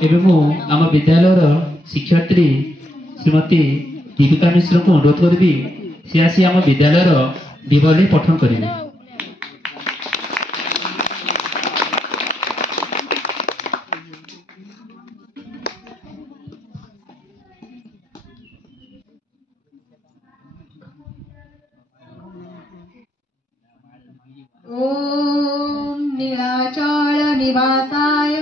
एवं मु आम विद्यालय शिक्षयित्री श्रीमती दीपिका मिश्र को अनुरोध करी सी आसी आम विद्यालय दिवाली पठन करेंगे। ओम नीलाचल निवासाय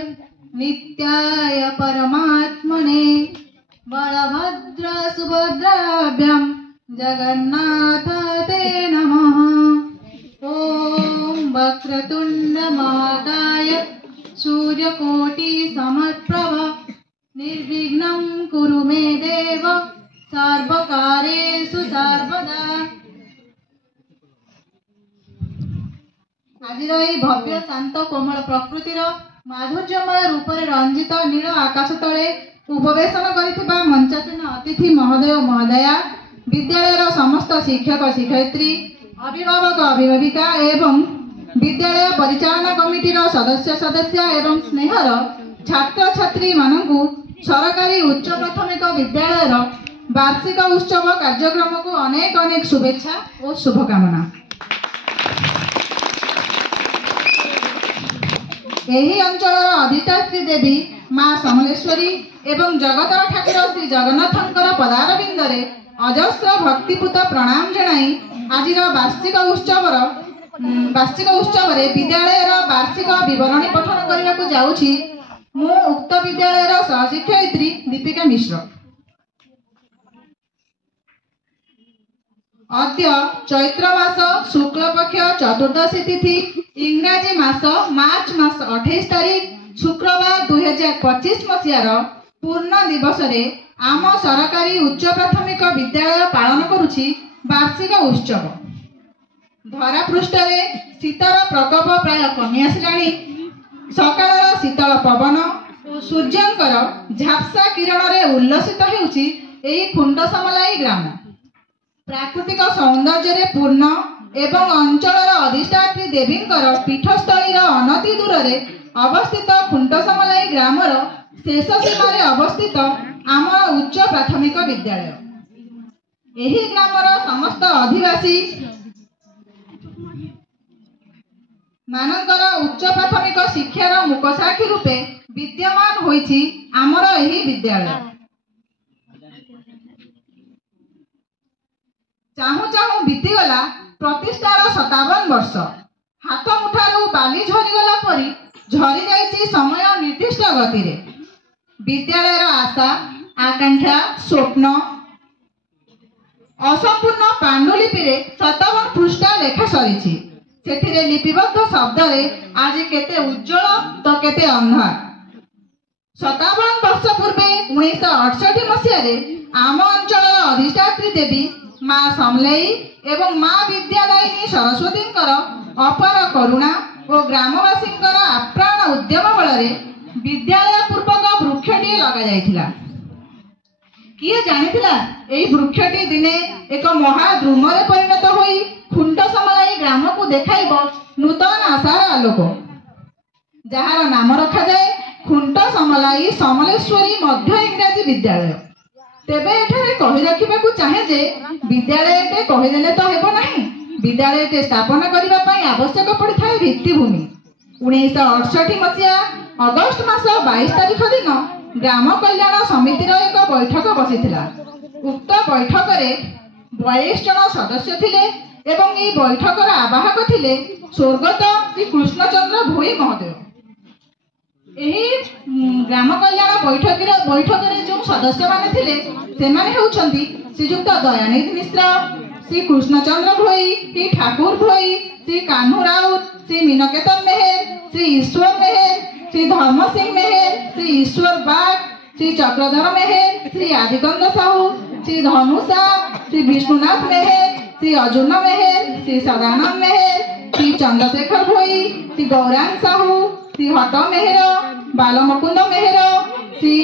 नित्याय परमात्मने बलभद्र सुभद्राभ्यां जगन्नाथ ते नमः। ओम वक्रतुंड महाकाय सूर्यकोटि समप्रभ निर्विघ्नं कुरु मे देव सर्वकार्येषु सर्वदा। आजिर एई भव्य शांत कोमल प्रकृतिर माधुर्यमय रूपरे रंजित नील आकाश तले उपवेशन करिथिबा मंचासीन अतिथि महोदय महोदया, विद्यालयर समस्त शिक्षक शिक्षयित्री, अभिभावक अभिभाविका एवं विद्यालय परिचालना कमिटीर सदस्य सदस्य एवं स्नेहर छात्र छात्री मानकु सरकारी उच्च प्राथमिक विद्यालयर वार्षिक उत्सव कार्यक्रम को अनेक अनेक शुभेच्छा और शुभकामना। एही अंचलर अधिष्ठात्री देवी माँ समलेश्वरी एवं जगतर ठाकुर श्री जगन्नाथंकर पदारविंदरे अजस्र भक्तिपूत प्रणाम जनाई आजिर वार्षिक उत्सव विद्यालयर वार्षिक विवरणी पठन करने को जाऊँगी। मु उक्त विद्यालयर सहशिक्षयित्री दीपिका मिश्र। अद्य चैत्र मास शुक्ल पक्ष चतुर्दशी तिथि इंग्राजी मास मार्च मास 28 तारीख शुक्रवार 2025 मसीहार पूर्ण दिवस रे आम सरकारी उच्च प्राथमिक विद्यालय पालन करुछि वार्षिक उत्सव। धरा पृष्ठरे शीतर प्रकोप प्राय कमी आसिलाणी। सकाळर शीतल पवन और सूर्यंकर झाप्सा किरण रे उल्लसित हेउछि एही खुंडसमलाई ग्राम। प्राकृतिक सौंदर्य पूर्ण एवं अंचलर अधिष्ठात्री देवींकर पीठस्थली अनति दूर रे अवस्थित खुंटसमलाई ग्रामर शेष सीमार अवस्थित आम उच्च प्राथमिक विद्यालय। एही ग्रामर समस्त अधिवासी मानकर उच्च प्राथमिक शिक्षार मुकसाखी रूपे विद्यमान होइछि आमर एही विद्यालय। चाहू चाहू बीतीगला प्रतिष्ठार 57 वर्ष। हाथ मुठारू बाली झरीगला परी झरी जाइछि समय निर्दिष्ट गति रे। विद्यालयर आशा आकांक्षा स्वप्न असंपूर्ण पांडुलिपि रे 57 पृष्ठ लेखा सरीछि। सेथिरे लिपिबद्ध शब्द रे आज केते उज्जवल तो केते अंधार। 57 वर्ष पूर्वे 1968 मसीह रे आम अंचल अधिष्ठात्री देवी माँ समलेई एवं माँ विद्यादायिनी सरस्वती अपार करुणा और ग्रामवासी आप्राण उद्यम बल विद्यालय पूर्वक वृक्षटी लगा जाइथिला। किए जानिथिला एही वृक्षटी दिने एक महाद्रुम रे परिणत होई खुंटसमलाई ग्राम को देखाइबो नूतन आशार आलोक, जहार नाम रखा जाए खुंटसमलाई समलेश्वरी मध्य इंग्राजी विद्यालय। तेबे एठारे कहि रखिबाकू चाहे जे विद्यालयटे कहिदेले तो हेबो नाही। विद्यालयटे स्थापन करिबा पई आवश्यक पड़िथाय भित्तिभूमि। 1968 मसीहा अगस्त मास 22 तारीख दिन ग्राम कल्याण समितिर एक बैठक बसिथिला। उक्त बैठक रे 42 जन सदस्य थिले एवं ई बैठकर आवाहक थिले स्वर्गत श्री कृष्णचंद्र भोई महोदय। एही ग्राम कल्याण बैठक रे जो सदस्य माने थिले सेमाने हेउछंती श्रीयुक्त दयानिधि मिश्र, श्री कृष्णचंद्र भोई, श्री ठाकुर भोई, श्री कान्हू राउत, श्री मीनकेतन मेहर, श्री ईश्वर मेहर, श्री धर्म सिंह मेहर, श्री ईश्वर बाग, श्री चक्रधर मेहर, श्री आदिकंद साहू, श्री धनुषा, श्री विष्णुनाथ मेहर, श्री अर्जुन मेहर, श्री सदानंद मेहर, श्री चंद्रशेखर भोई, श्री गौरांग साहू, श्री हट मेहर, बालमुकुंद मेहर, श्री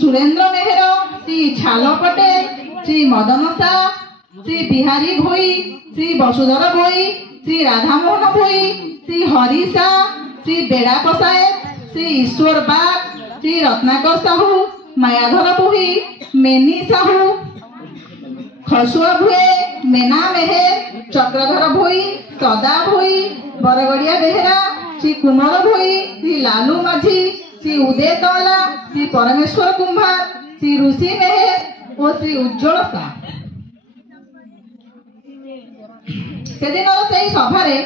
सुरेंद्र मेहर, श्री छाल पटेल, श्री मदन शाह, श्री बिहारी भोई, श्री वसुधर भोई, श्री राधामोहन भोई, श्री हरि शाह, श्री बेड़ा पसायत, श्री ईश्वर बाग, ଶ୍ରୀ ରତ୍ନାକର ସାହୁ, ମାୟାଧର ଭୋଇ, ମେନି ସାହୁ, ଖସୁଆ ଭୁଏ, ମେନା ମେହେର, ଚକ୍ରଧର ଭୋଇ, ସଦା ଭୋଇ, ବରଗଡ଼ିଆ ବେହେରା, ଶ୍ରୀ କୁମର ଭୋଇ, ଶ୍ରୀ ଲାଲୁ ମାଝୀ, ଶ୍ରୀ ଉଦୟ ତଅଲା, ଶ୍ରୀ ପରମେଶ୍ୱର କୁମ୍ଭାର, ଶ୍ରୀ ଋଷି ମେହେର ଓ ଶ୍ରୀ ଉଜ୍ଜ୍ୱଳ ସାହ। ସେଦିନର ସେହି ସଭାରେ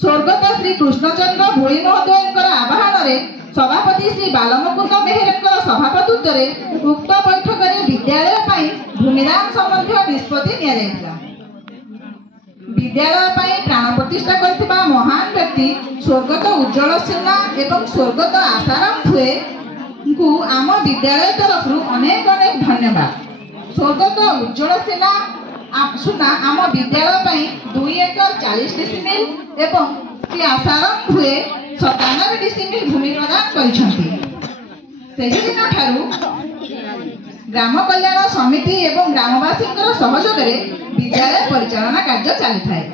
ସ୍ୱର୍ଗତ ଶ୍ରୀ କୃଷ୍ଣଚନ୍ଦ୍ର ଭୋଇ ମହୋଦୟଙ୍କର ଆବାହନରେ ସଭାପତି ଶ୍ରୀ ବାଲମୁକୁନ୍ଦ ମେହେରଙ୍କର ସଭାପତିତ୍ୱରେ ଉକ୍ତ ବୈଠକରେ ବିଦ୍ୟାଳୟ ପାଇଁ ଭୂମିଦାନ ସମ୍ବନ୍ଧୀୟ ନିଷ୍ପତ୍ତି ନିଆଯାଇଥିଲା। ବିଦ୍ୟାଳୟ ପାଇଁ ପ୍ରାଣ ପ୍ରତିଷ୍ଠା କରିଥିବା ମହାନ ବ୍ୟକ୍ତି ସ୍ୱର୍ଗତ ଉଜ୍ଜ୍ୱଳ ସିହ୍ନା ଏବଂ ସ୍ୱର୍ଗତ ଆଶାରାମ ଭୁଏଙ୍କୁ ଆମ ବିଦ୍ୟାଳୟ ତରଫରୁ ଅନେକ ଅନେକ ଧନ୍ୟବାଦ। ସ୍ୱର୍ଗତ ଉଜ୍ଜ୍ୱଳ ସିହ୍ନା ଆମ ବିଦ୍ୟାଳୟ ପାଇଁ 2 ଏକର 40 ଡିସିମିଲ୍ ଏବଂ ଶ୍ରୀ ଆଶାରାମ ଭୁଏ 97 ଡିସିମିଲ୍ ଭୂମି ପ୍ରଦାନ କରିଛନ୍ତି। ସେହିଦିନ ଠାରୁ ଗ୍ରାମ କଲ୍ୟାଣ ସମିତି ଏବଂ ଗ୍ରାମବାସୀଙ୍କର ସହଯୋଗରେ ବିଦ୍ୟାଳୟ ପରିଚାଳନା କାର୍ଯ୍ୟ ଚାଲିଥାଏ।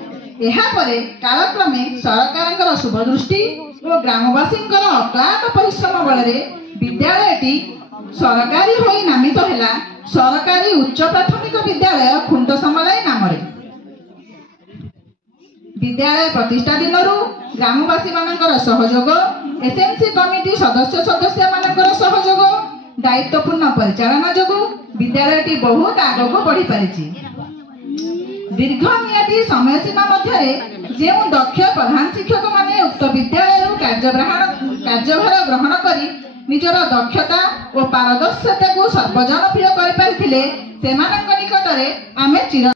ଏହାପରେ କାଳକ୍ରମେ ସରକାରଙ୍କର ଶୁଭଦୃଷ୍ଟି ଓ ଗ୍ରାମବାସୀଙ୍କର ଅକ୍ଳାନ୍ତ ପରିଶ୍ରମ ବଳରେ ବିଦ୍ୟାଳୟଟି ସରକାରୀ ହୋଇ ନାମିତ ହେଲା ସରକାରୀ ଉଚ୍ଚ ପ୍ରାଥମିକ ବିଦ୍ୟାଳୟ ଖୁଣ୍ଟସମଲାଇ ନାମରେ। ବିଦ୍ୟାଳୟ ପ୍ରତିଷ୍ଠା ଦିନରୁ ଗ୍ରାମବାସୀ ମାନଙ୍କର ସହଯୋଗ, ଏସ୍ଏମ୍ସି କମିଟି ସଦସ୍ୟ ମାନଙ୍କର ସହଯୋଗ, ଦାୟିତ୍ୱପୂର୍ଣ୍ଣ ପରିଚାଳନା ଯୋଗୁଁ ବିଦ୍ୟାଳୟଟି ବହୁତ ଆଗକୁ ବଢି ପାରିଛି। ଦୀର୍ଘମିଆଦୀ ସମୟସୀମା ମଧ୍ୟରେ ଯେଉଁ ଦକ୍ଷ ପ୍ରଧାନ ଶିକ୍ଷକ ମାନେ ଉକ୍ତ ବିଦ୍ୟାଳୟରୁ କାର୍ଯ୍ୟଭାର ଗ୍ରହଣ କରି ନିଜର ଦକ୍ଷତା ଓ ପାରଦର୍ଶିତାକୁ ସର୍ବଜନପ୍ରିୟ କରିପାରିଥିଲେ ସେମାନଙ୍କ ନିକଟରେ ଆମେ ଚିର